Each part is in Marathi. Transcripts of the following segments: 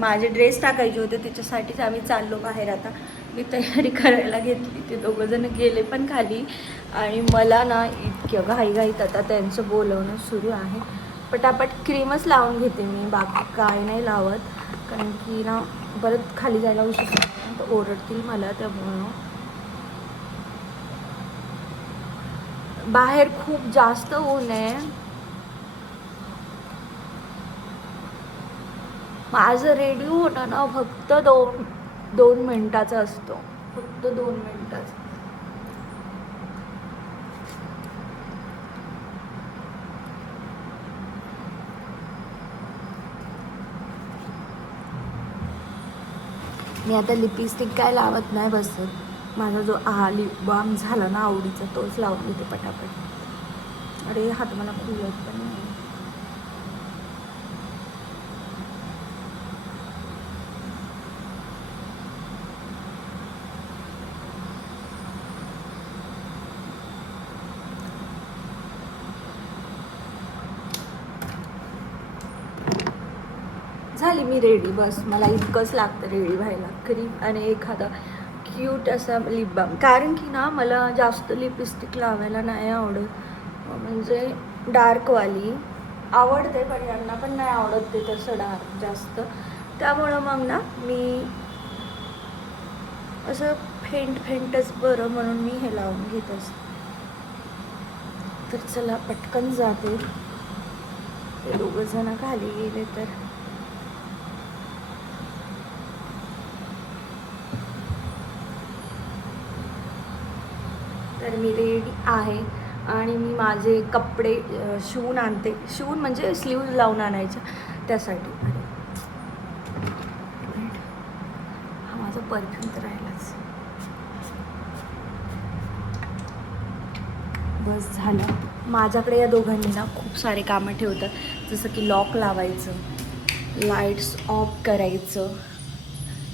माझे ड्रेस टाकायचे होते त्याच्यासाठीच आम्ही चाललो बाहेर. आता मी तयारी करायला घेतली. ते दोघंजण गेले पण खाली आणि मला ना इतक्या घाईघाईत आता त्यांचं बोलवणं सुरू आहे. पटापट क्रीमच लावून घेते मी, बाकी काय नाही लावत, कारण की ना परत खाली जायला उशीर तर ओरडतील मला. त्यामुळं बाहेर खूप जास्त ऊन आहे. माझं रेडी होणं ना फक्त दोन मिनिटाचं असतो, फक्त 2 मिनिटाचं. मी आता लिपस्टिक काय लावत नाही बसत. माझा जो लिप बाम झाला ना आवडीचा तोच लावून घेते पटापट. अरे हात मला खुलत पण नाही. झाली मी रेडी. बस मला इतकंच लागतं रेडी व्हायला, क्रीम आणि एखादा क्यूट असा लिप बाम. कारण की ना मला जास्त लिपस्टिक लावायला नाही आवडत, म्हणजे डार्कवाली आवडते पण यांना पण नाही आवडत ते तसं डार्क जास्त. त्यामुळं मग ना मी असं फेंटच बरं म्हणून मी हे लावून घेत असते. तर चला पटकन जाते, ते दोघं जण खाली गेले तर मी रेडी आहे. आणि मी माझे कपडे शिवून आणते. शिवून म्हणजे स्लीव्ज लावून आणायच्या त्यासाठी. हा माझा परफ्यूम तर राहिलाच. बस झालं. माझ्याकडे या दोघांनी ना खूप सारे कामं ठेवतात, जसं की लॉक लावायचं, लाईट्स ऑफ करायचं,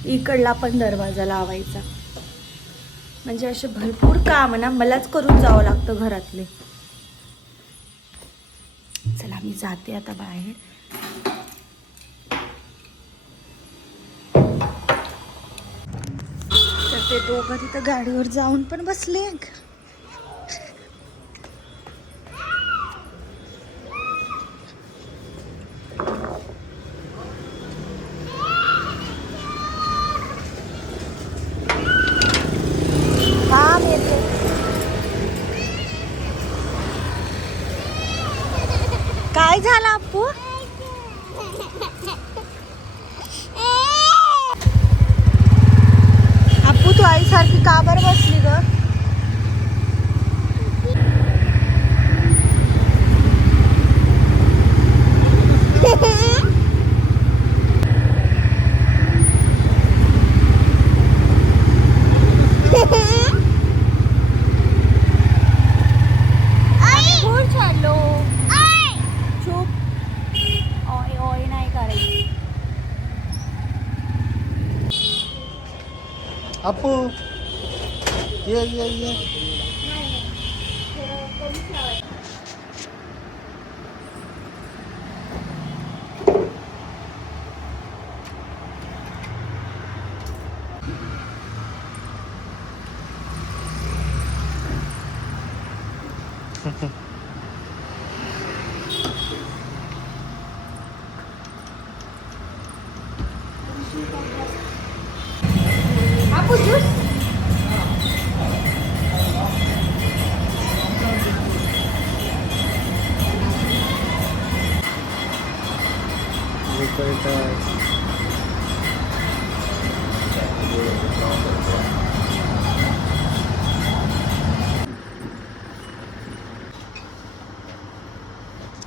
इकडला पण दरवाजा लावायचा, म्हणजे असे भरपूर काम ना मलाच करून जावं लागतं घरातले. चला मी जाते आता बाहेर. तर ते दोघं तिथं गाडीवर जाऊन पण बसले. हा येते. काय झालं अप्पू? अप्पू तू आईसारखी का बरं बसली ग? अपू ये अप्पू ज्यूस.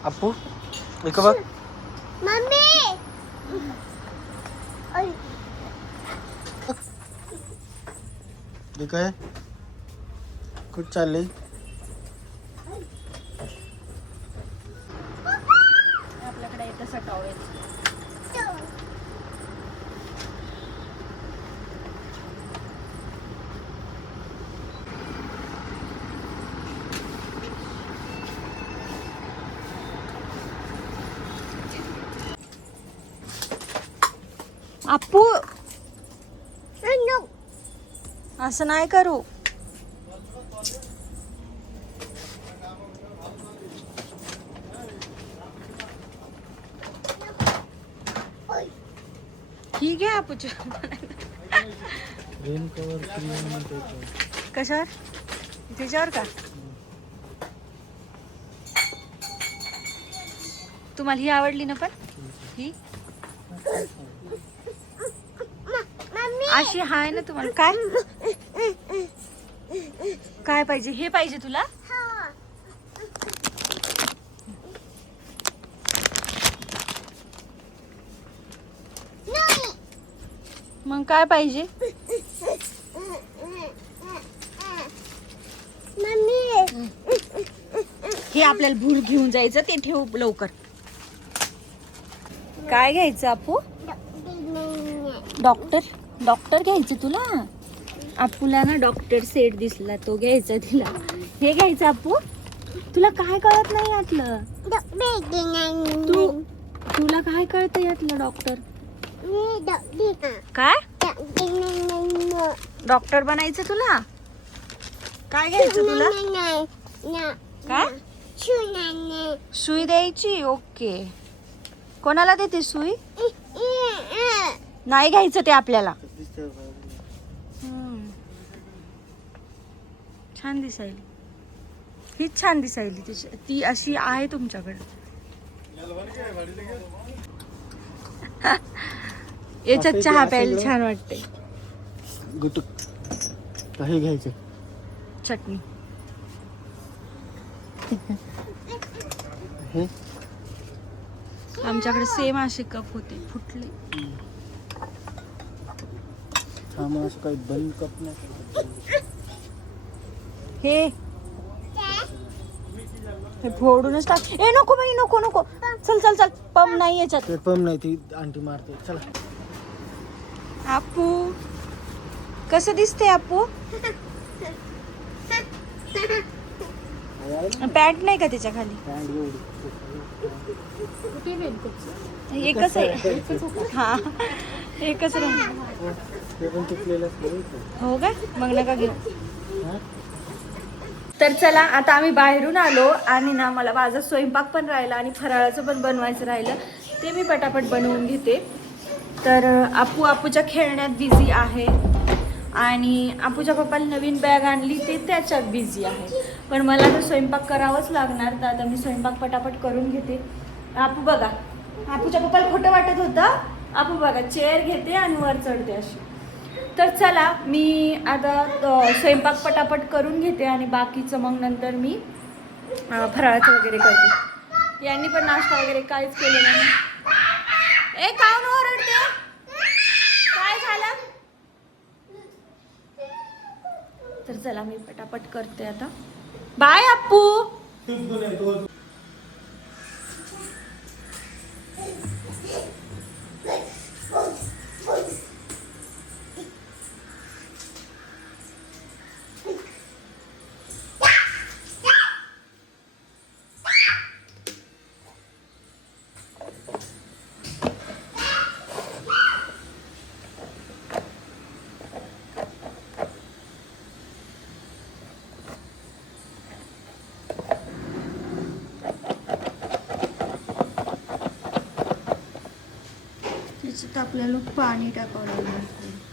अपू इकडं बघ. मम्मी काय कुठं चालली? आपल्याकडे येतं सटावेल. अप्पू असं नाही करू. ठीक आहे अप्पूच्या रेन कवर क्रीम कशावर त्याच्यावर का तुम्हाला ही आवडली ना पण ही अशी हाय ना तुम्हाला काय काय पाहिजे हे पाहिजे तुला मग काय पाहिजे हे आपल्याला भूल घेऊन जायचं ते ठेव लवकर काय घ्यायचं आपू डॉक्टर घ्यायचं तुला अप्पूला ना डॉक्टर सेट दिसला तो घ्यायचा तिला हे घ्यायचं अप्पू तुला काय कळत नाही यातलं तुला काय कळतं यातलं डॉक्टर काय डॉक्टर बनायचं तुला काय घ्यायचं तुला काय सुई द्यायची ओके कोणाला देते सुई नाही घ्यायचं ते आपल्याला छान दिसायली हीच छान दिसायली ती अशी आहे तुमच्याकडे याच्यात चहा प्यायला छान वाटते गुटुक काही घ्यायचं चटणी हे आमच्याकडे सेम असे कप होते फुटले असं काही बंद कप नाही हे फोडूनच टाक ए नको बाई नको नको चल चल चल पंप नाही याच्यात ते पण नाही ती आंटी मारते चला आपू कसं दिसते आपू पॅन्ट नाही का त्याच्या खाली एकच आहे हा एकच रंग हो का मग नका घेऊ तर चला आता आम्ही बाहेरून आलो आणि ना मला माझा स्वयंपाक पण राहिला आणि फराळाचं पण बनवायचं राहिलं ते मी पटापट बनवून घेते तर अप्पूच्या खेळण्यात बिझी आहे आणि अप्पूच्या पप्पाला नवीन बॅग आणली ते त्याच्यात बिझी आहे पण मला तर स्वयंपाक करावंच लागणार तर आता मी स्वयंपाक पटापट करून घेते अप्पू बघा अप्पूच्या पप्पाला खोटं वाटत होतं अप्पू बघा चेअर घेते आणि वर चढते अशी तर चला मी आता स्वयंपाक पटापट करून घेते आणि बाकीचं मग नंतर मी फराळाचं वगैरे करते यांनी पण नाश्ता वगैरे काहीच केलेला नाही ए काऊन ओरडते काय झालं तर चला मी पटापट करते आता बाय अप्पू त्याच्यात आपल्याला पाणी टाकावं लागणार